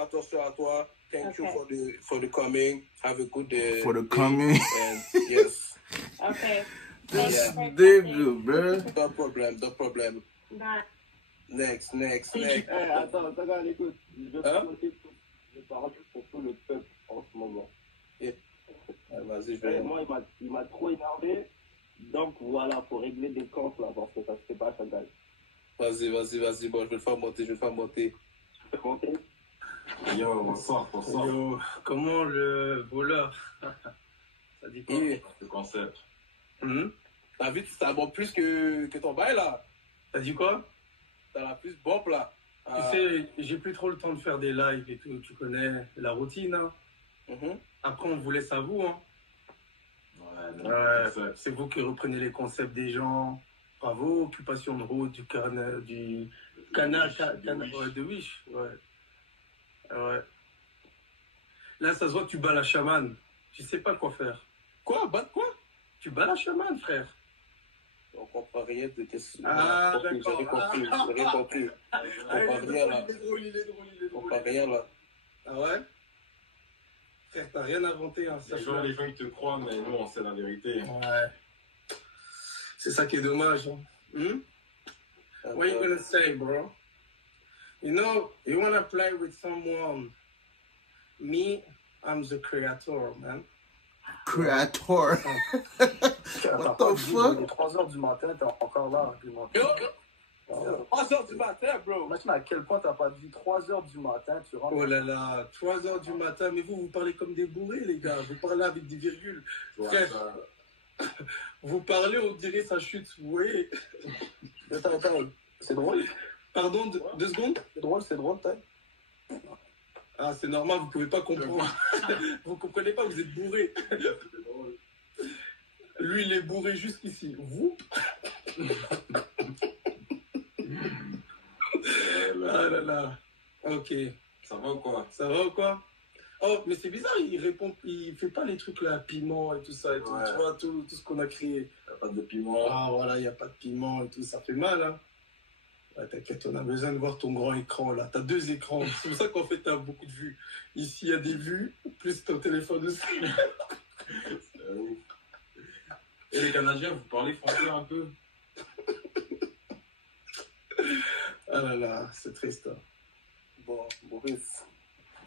attention à toi. Thank you for the coming. Have a good day. For the coming. And yes. Okay. This nigga, bro. No problem. Bye. Next. Attends, écoute. Je vais parler pour tout le peuple en ce moment. Vas-y, je vais. Moi, il m'a trop énervé. Donc voilà, faut régler des comptes là, parce que ça se fait pas, ça gagne. Vas-y. Bon, je vais le faire monter. Tu peux monter? Yo, bonsoir. Yo, comment le voleur? Ça dit quoi? Le concept. T'as vu, ça bon plus que ton bail là. T'as dit quoi? T'as la plus bombe là. Tu sais, j'ai plus trop le temps de faire des lives et tout, tu connais la routine. Hein? Après, on vous laisse à vous. Hein? Ouais, c'est vous qui reprenez les concepts des gens. Bravo, occupation de route, du canal de Wish. Ouais. Là, ça se voit que tu bats la chamane. Tu sais pas quoi faire. Quoi? Tu bats la chamane, frère. On comprend rien de question. Ah, d'accord. J'ai rien compris. On comprend rien là. Ah ouais? Frère, t'as rien inventé. Hein, les gens ils te croient, mais nous on sait la vérité. Ouais. C'est ça qui est dommage. Hein? What are you gonna say, bro? You know, you wanna play with someone. Me, I'm the creator, man. Creator. What the fuck? Il est 3h du matin, t'es encore là à argumenter. 3h du matin, bro. Imagine à quel point t'as pas de vie. 3h du matin, tu rentres. Oh là là, 3h du matin, mais vous parlez comme des bourrés, les gars. Vous parlez avec des virgules. Frère, vous parlez, on dirait ça chute, vous voyez. Attends, c'est drôle. Pardon, 2 secondes. C'est drôle, t'as. Ah, c'est normal, vous pouvez pas comprendre. Vous comprenez pas, vous êtes bourré. Lui, il est bourré jusqu'ici. Vous Ah là là. Ok. Ça va ou quoi? Ça va ou quoi? Oh, mais c'est bizarre, il répond, il fait pas les trucs là, piment et tout ça et tout. Ouais. Tu vois, tout ce qu'on a créé. Y a pas de piment. Ah voilà, il n'y a pas de piment et tout, ça fait mal, hein. Ouais, t'inquiète, on a besoin de voir ton grand écran là. T'as 2 écrans, c'est pour ça qu'en fait t'as beaucoup de vues. Ici, il y a des vues, plus ton téléphone aussi. Et les Canadiens, vous parlez français un peu? Ah là là, c'est triste. Hein. Bon, Boris.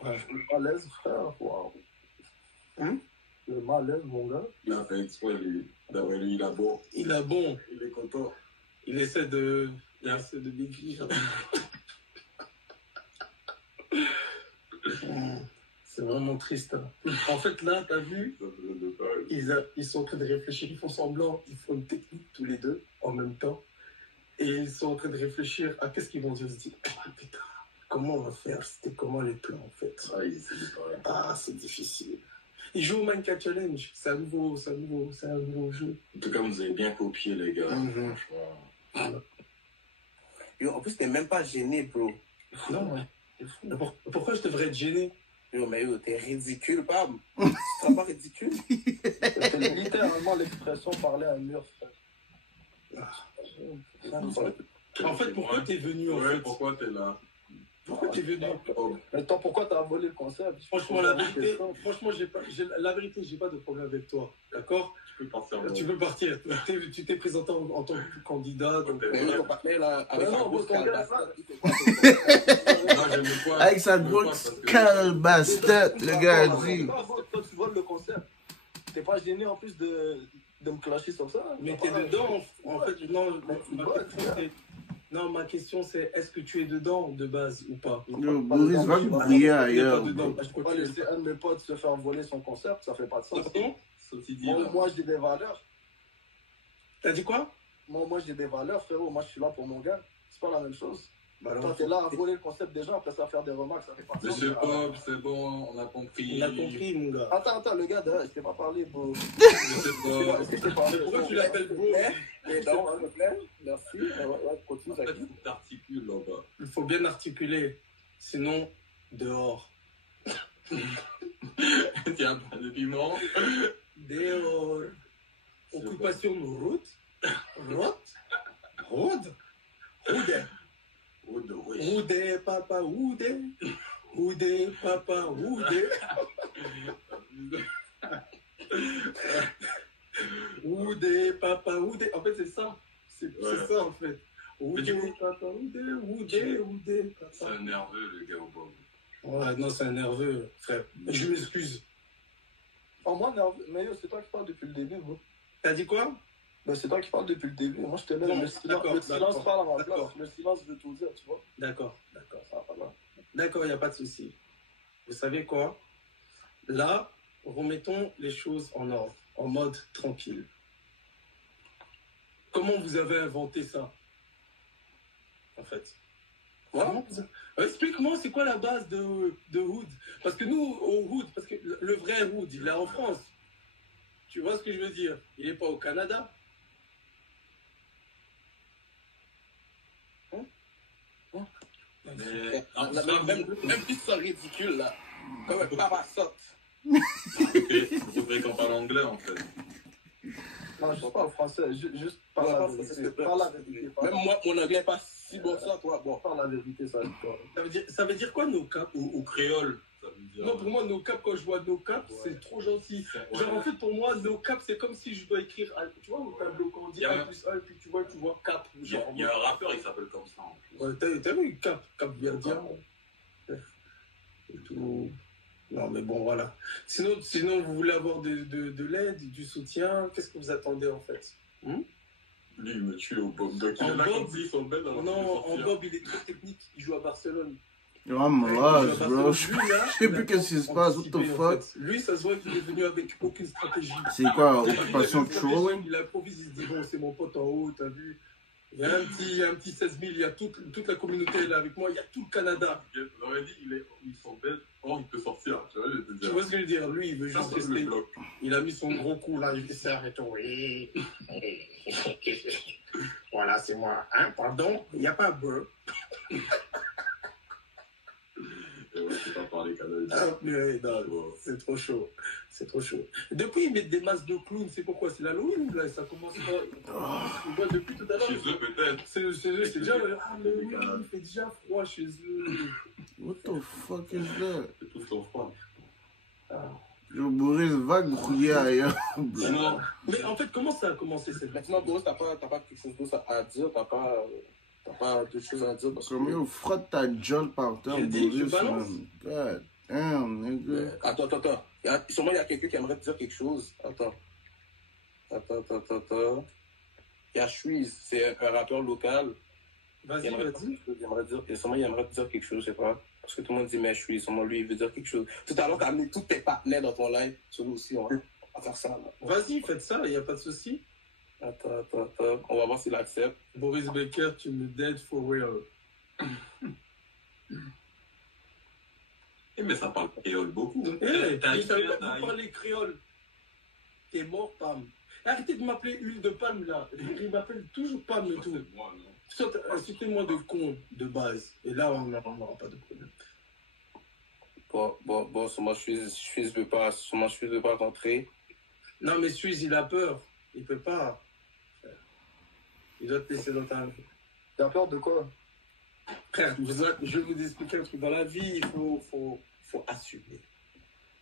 Ouais. Le malaise, frère, waouh. Le malaise, mon gars. Il a fait exprès, lui. D'après lui, il a bon. Il a bon. Il est content. Il essaie de décrire. C'est vraiment triste. Hein. En fait, là, t'as vu, ils sont en train de réfléchir, ils font semblant, ils font une technique tous les deux en même temps. Et ils sont en train de réfléchir à qu'est-ce qu'ils vont dire. Ils se disent, ah, putain, comment on va faire? C'était comment les plans, en fait? Ah, c'est difficile. Ils jouent au Minecraft Challenge. C'est un nouveau jeu. En tout cas, vous avez bien copié, les gars. Franchement. Yo, en plus, t'es même pas gêné, bro. Non, ouais. Pourquoi je devrais être gêné? Yo, mais yo, t'es ridicule, Pam. Tu seras pas ridicule? C'est littéralement l'expression parler à un mur, frère. En fait, pourquoi t'es venu, en fait? Pourquoi t'es là? Pourquoi t'es venu? Mais toi, pourquoi t'as volé le concept? Franchement, la vérité, j'ai pas de problème avec toi. D'accord? Tu peux partir. Tu peux partir. Tu t'es présenté en tant que candidat. Donc, Mais yo, pas là, avec sa grosse calbasse. Avec sa grosse calbasse, le gars dit. Toi, tu voles le concept. T'es pas gêné en plus de me clasher sur ça? Mais t'es dedans, en fait. Non, ma question c'est, est-ce que tu es dedans de base ou pas? Yo, Boris va briller ailleurs. Je pas laisser un de mes potes se faire voler son concept, ça fait pas de sens. Moi, Moi, j'ai des valeurs. T'as dit quoi? Moi, j'ai des valeurs, frérot. Moi, je suis là pour mon gars. C'est pas la même chose. Bah, toi, t'es là à voler le concept des gens, après ça, faire des remarques, ça fait pas de sens. Monsieur Pop, c'est bon, on a compris. Il a compris, mon gars. Attends, le gars, je t'ai pas parlé, bro. Monsieur Pop. Est-ce que je t'ai parlé? Pourquoi tu l'appelles beau? Mais non, s'il te plaît. Merci. Continue, ça. T'articules là-bas. Il faut bien articuler. Sinon, dehors. Tiens, pas de piment. Dehors. Occupation de route. Route. Oude, papa, oude. Oude, papa, oude. Oude, papa, oude. En fait, c'est ça. C'est ça, en fait. Oude, papa, oude, papa. C'est un nerveux, le gars, au pauvre. Ouais, non, c'est un nerveux, frère. Je m'excuse. Oh, moi, nerveux. Mais yo, c'est toi qui parles depuis le début, bro. T'as dit quoi? Ben, c'est toi qui parles depuis le début. Moi, je te laisse. Bon, Le silence parle à ma place. Le silence veut tout dire, tu vois. D'accord. Ça va pas là. D'accord, il n'y a pas de souci. Vous savez quoi? Là, remettons les choses en ordre, en mode tranquille. Comment vous avez inventé ça? En fait. Vraiment? Explique-moi, c'est quoi la base de Hood? Parce que nous, au Hood, parce que le vrai Hood, il est en France. Tu vois ce que je veux dire? Il n'est pas au Canada. Même plus ça ridicule, là. Comme un papa saute. Vous voudrez qu'on parle anglais, en fait. Non, je parle français. Juste parle la vérité. Parle la vérité. Même moi, mon anglais n'est pas si bon que ça, toi. Bon, parle la vérité, ça. Ça veut dire quoi, nos caps? Ou créole. Ça veut dire... Non, pour moi, nos caps, quand je vois nos caps, c'est trop gentil. Genre, en fait, pour moi, nos caps, c'est comme si je dois écrire, tu vois, au tableau, quand on dit 1 plus 1, puis tu vois cap. Il y a un rappeur, il s'appelle comme ça. En plus. Ouais, t'as vu, cap verdien. Et tout. Non, mais bon, voilà. Sinon vous voulez avoir de l'aide, du soutien, qu'est-ce que vous attendez en fait? Lui, il me tue au Bob. Donc, en Bob, il est très technique, il joue à Barcelone. I'm lost, bro. Je sais plus qu'est-ce qui se passe, what the fuck? Lui, ça se voit qu'il est venu avec aucune stratégie. C'est quoi, occupation trolling? Il improvise, il se dit, bon, c'est mon pote en haut, t'as vu? Il y a un petit 16 000, il y a toute la communauté elle est avec moi, il y a tout le Canada. J'aurais dit, ils sont bêtes, or il peut sortir. Tu vois ce que je veux dire? Lui, il veut juste rester. Il a mis son gros coup là, il fait ça et tout. Oui. Voilà, c'est moi. Hein, pardon, il n'y a pas beurre. C'est trop chaud. C'est trop chaud. Depuis, ils mettent des masques de clowns. C'est pourquoi? C'est l'Halloween, là. Ça commence pas. On voit depuis tout à l'heure. Chez eux, peut-être. C'est déjà. Ah, mais oui, il fait déjà froid chez eux. What the fuck is that? C'est tout son froid. Yo, Boris, va grouiller ailleurs. Mais en fait, comment ça a commencé cette... Maintenant, Boris, t'as pas quelque chose d'autre à dire, t'as pas de choses à dire parce que... Comme yo, frotte ta gueule par terre, Boris, man. God damn, nigga. Attends. Sûrement, il y a quelqu'un qui aimerait te dire quelque chose. Attends. Il y a Shreeze, c'est un rappeur local. Vas-y. Sûrement, il aimerait te dire quelque chose, je sais pas. Parce que tout le monde dit, mais Shreeze, sûrement, lui, il veut dire quelque chose. Tout à l'heure, t'as amené tous tes partenaires dans ton live. Sur nous aussi, on va faire ça. Là. Vas-y, faites ça, il n'y a pas de souci. Attends. On va voir s'il accepte. Boris Becker, tu me dead for real. Mais ça parle créole beaucoup. Tu savais pas parler créole. T'es mort, Pam. Arrêtez de m'appeler huile de palme, là. Il m'appelle toujours Pam et tout. Insultez-moi de con, de base. Et là, on n'aura pas de problème. Bon, sûrement, Suisse veut pas rentrer. Non, mais Suisse, il a peur. Il peut pas. Il doit te laisser dans ta vie. T'as peur de quoi? Frère, je vais vous expliquer un truc. Dans la vie, il faut assumer.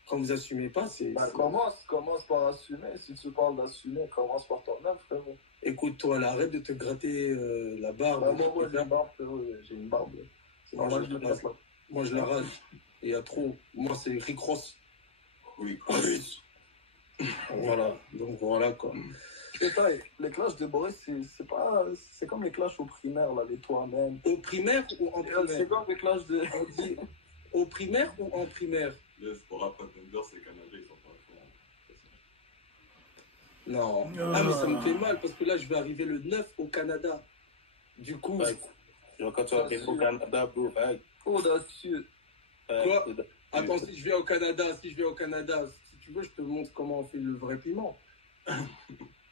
Quand vous assumez pas, c'est... Commence par assumer. Si tu parles d'assumer, commence par toi-même, frérot. Écoute-toi, là, arrête de te gratter la barbe. Moi, j'ai une barbe, frérot. J'ai une barbe. Moi, je la rase. Il y a trop. Moi, c'est Rick Ross. Oui. Voilà. Donc, voilà, quoi. Les clashs de Boris, c'est comme les clashs au primaire, là, les toi-même. Au primaire ou en primaire? C'est comme les clashs de... On dit au primaire ou en primaire? Le sport à Contender, c'est Canada, ils sont pas Non. Ah, mais ça me fait mal parce que là, je vais arriver le 9 au Canada. Du coup... Quand tu arrives au Canada, bro, audacieux. Quoi? Attends, si je viens au Canada, si tu veux, je te montre comment on fait le vrai piment.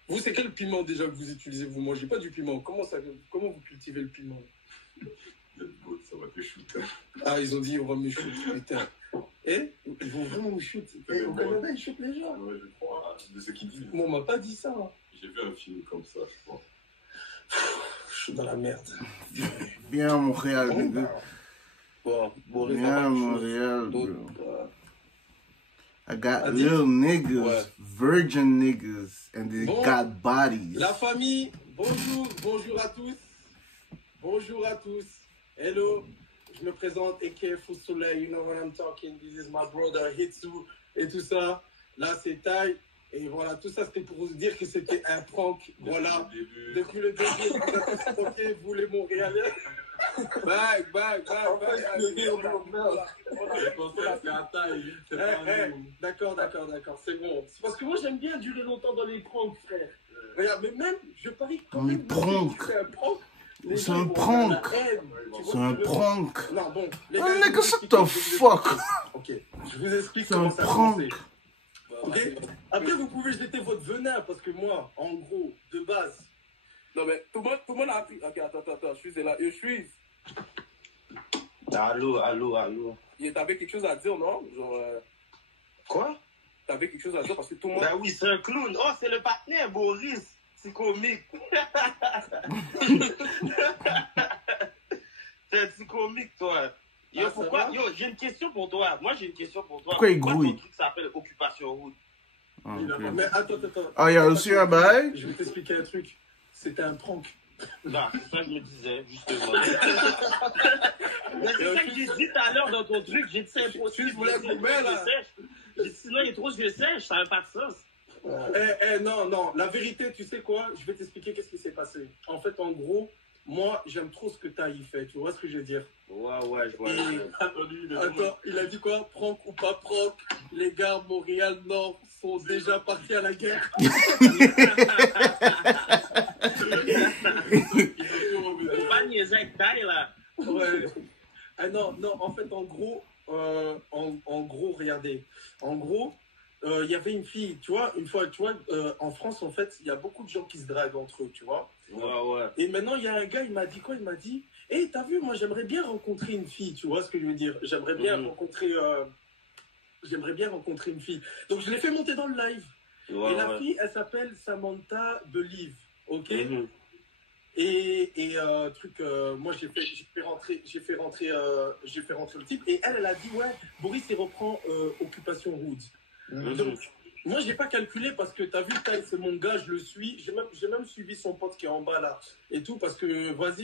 Vous, c'est quel piment déjà que vous utilisez? Vous mangez pas du piment. Comment vous cultivez le piment? Ça va te shooter. Ah, ils ont dit, on va me shoot, putain. Eh? Ils vont vraiment me shoot. Au Canada, ils shootent les gens. Ouais, je crois, de ce qu'ils disent. Bon, on m'a pas dit ça. Hein. J'ai vu un film comme ça, je crois. Je suis dans la merde. Viens à Montréal, nigga. Viens à Montréal, bro. I got little niggas, virgin niggas, and they got bodies. La famille, bonjour à tous. Bonjour à tous. Hello, je me présente, Eke Fousouley, you know what I'm talking, this is my brother Hitsu, et tout ça. Là, c'est Tai, et voilà, tout ça, c'était pour vous dire que c'était un prank. Voilà, depuis le début, vous avez pranké, vous les Montréalais. Bag. D'accord, c'est bon. C'est parce que moi, j'aime bien durer longtemps dans les pranks, frère. Regarde, mais même, je parie quand même, tu fais un prank. C'est un prank. C'est un prank. Non, bon. Oh, nigga, shut the fuck. Ok, je vous explique comment ça a commencé. Ok. Après, vous pouvez jeter votre venin parce que moi, en gros, de base. Non, mais tout le monde a appris. Ok, attends, je suis là. Je suis. Allô. T'avais quelque chose à dire, non? Genre. Quoi? T'avais quelque chose à dire parce que tout le monde. Ben oui, c'est un clown. Oh, c'est le partenaire, Boris. C'est comique. C'est comique, toi. Yo, pourquoi? Yo, j'ai une question pour toi. Pourquoi il grouille? Ton truc s'appelle Occupation Hood. Mais attends. Ah, il y a aussi un bail? Je vais t'expliquer un truc. C'était un prank. Non, c'est ça que je me disais, justement. Mais c'est ça que j'ai dit tout à l'heure dans ton truc. J'ai dit c'est impossible. Tu voulais couper, là. J'ai dit sinon, il est trop je sèche, ça n'avait pas de sens. Non, la vérité, tu sais quoi? Je vais t'expliquer qu'est-ce qui s'est passé. En fait, en gros, moi, j'aime trop ce que Taï fait. Tu vois ce que je veux dire? Ouais, je vois. Attends, il a dit quoi? Prank ou pas prank? Les gars, Montréal Nord sont déjà partis à la guerre. Pas niaiser avec Taï, là. Ouais. Ah non, en fait, en gros, regardez. En gros, il y avait une fille, tu vois, une fois, tu vois, en France, en fait, il y a beaucoup de gens qui se draguent entre eux, tu vois. Ouais. Et maintenant, il y a un gars, il m'a dit quoi? Il m'a dit, hey, t'as vu, moi, j'aimerais bien rencontrer une fille, tu vois ce que je veux dire? J'aimerais bien rencontrer une fille. Donc, je l'ai fait monter dans le live. Et la fille, elle s'appelle Samantha de Live, ok? Et moi j'ai fait rentrer le type et elle a dit ouais, Boris il reprend Occupation Hood. Donc moi j'ai pas calculé parce que t'as vu Taï, c'est mon gars, je le suis, j'ai même suivi son pote qui est en bas là et tout parce que parce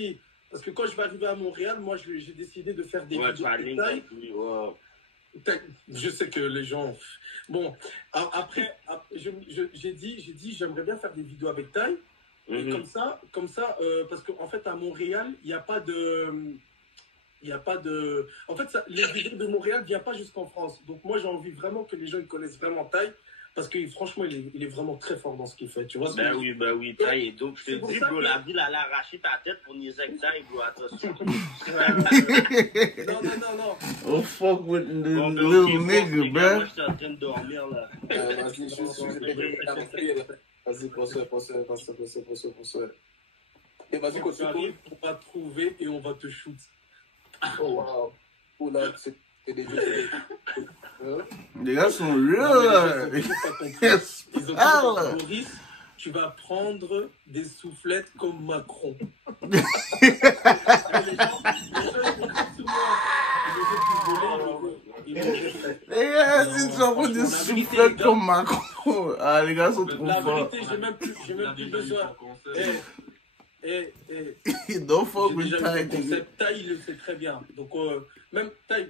que quand je vais arriver à Montréal, moi j'ai décidé de faire des vidéos avec Taï. Je sais que les gens bon après j'ai dit j'aimerais bien faire des vidéos avec Taï. Et comme ça, parce qu'en fait, à Montréal, il n'y a pas de... En fait, les vidéos de Montréal ne viennent pas jusqu'en France. Donc moi, j'ai envie vraiment que les gens ils connaissent vraiment Taï. Parce que franchement, il est vraiment très fort dans ce qu'il fait. Tu vois oui, Taï est dope. Je te dis, bro, la ville, elle a arraché ta tête pour niaiser avec Taï, bro. Attention. Non. Oh, fuck with the little nigga, bro. Moi, je suis en train de dormir, là. Vas-y, pense. Et vas-y, continue. On va te trouver et on va te shoot. Oh, wow. Oh là, c'est des jeux. Les gars sont real. Ils ont dit, Boris, tu vas prendre des soufflettes comme Macron. Les gens, les gars, ils sont prendre des soufflettes comme Macron. Ah, les gars sont trop forts. La vérité, j'ai même plus besoin. Don't fuck with Taï. Taï, il le sait très bien. Donc, même Taï,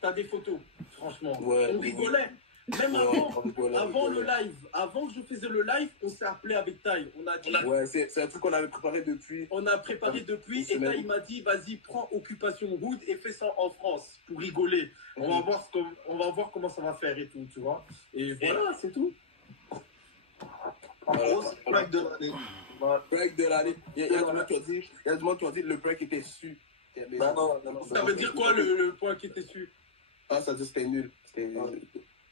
t'as des photos, franchement. Ouais, on rigolait. Même avant le live, avant que je faisais le live, on s'est appelé avec Taï. On a dit. Ouais, c'est un truc qu'on avait préparé depuis. On a préparé depuis et Taï m'a dit, vas-y, prends Occupation Hood et fais ça en France pour rigoler. On va voir comment ça va faire et tout, tu vois. Et voilà, c'est tout. En gros, c'est le break de l'année. Break de l'année. Il y a des gens qui ont dit que le break était su. Non. Ça veut dire quoi le point qui était su? Ah, ça veut dire que c'était nul.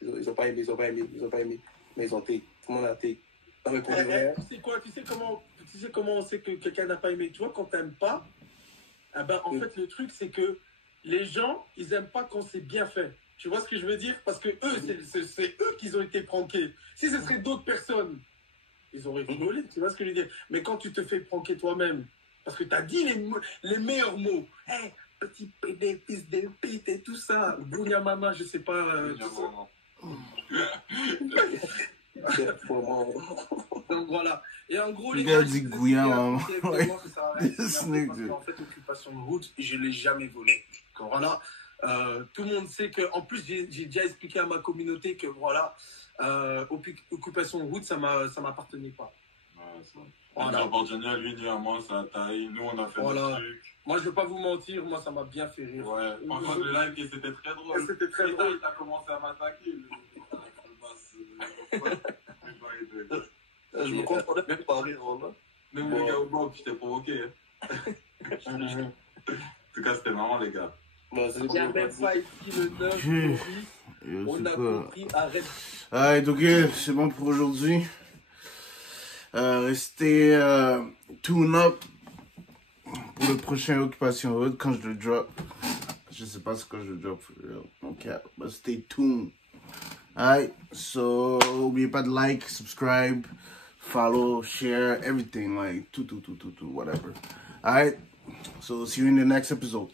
Ils ont pas aimé. Mais ils ont take. Tout le monde a take. Tu sais comment on sait que quelqu'un n'a pas aimé? Tu vois, quand t'aimes pas, en fait, le truc, c'est que les gens, ils aiment pas quand c'est bien fait. Tu vois ce que je veux dire? Parce que eux, c'est eux qui ont été pranké. Si ce serait d'autres personnes, ils auraient rigolé, tu vois ce que je veux dire? Mais quand tu te fais pranker toi-même, parce que t'as dit les meilleurs mots, hey, petit pédé, fils de pute et tout ça, Bounia Mama, je sais pas. Donc voilà. Et en gros, les gars, dit Gouya Mama. Parce qu'en fait, Occupation Hood, je l'ai jamais volé. Donc voilà. Tout le monde sait que, en plus, j'ai déjà expliqué à ma communauté que voilà, Occupation Hood, ça m'appartenait pas. On a appartenu à lui ni à moi, ça a taillé. Nous, on a fait des trucs. Moi, je veux pas vous mentir, moi, ça m'a bien fait rire. Ouais, par contre, le live, c'était très drôle. C'était très drôle. T'as commencé à m'attaquer. Je me comprenais même pas rire, là. Même le gars au bord, je t'ai provoqué. En tout cas, c'était marrant, les gars. Il n'y a même pas ici le 9. On a compris, arrête. Alright, ok, c'est bon pour aujourd'hui. Restez tune up pour le prochain Occupation Hood quand je le drop. Je sais pas ce que je drop. Ok, but stay tuned. Alright, so n'oubliez pas de like, subscribe, follow, share, everything, like tout, whatever. Alright, so see you in the next episode.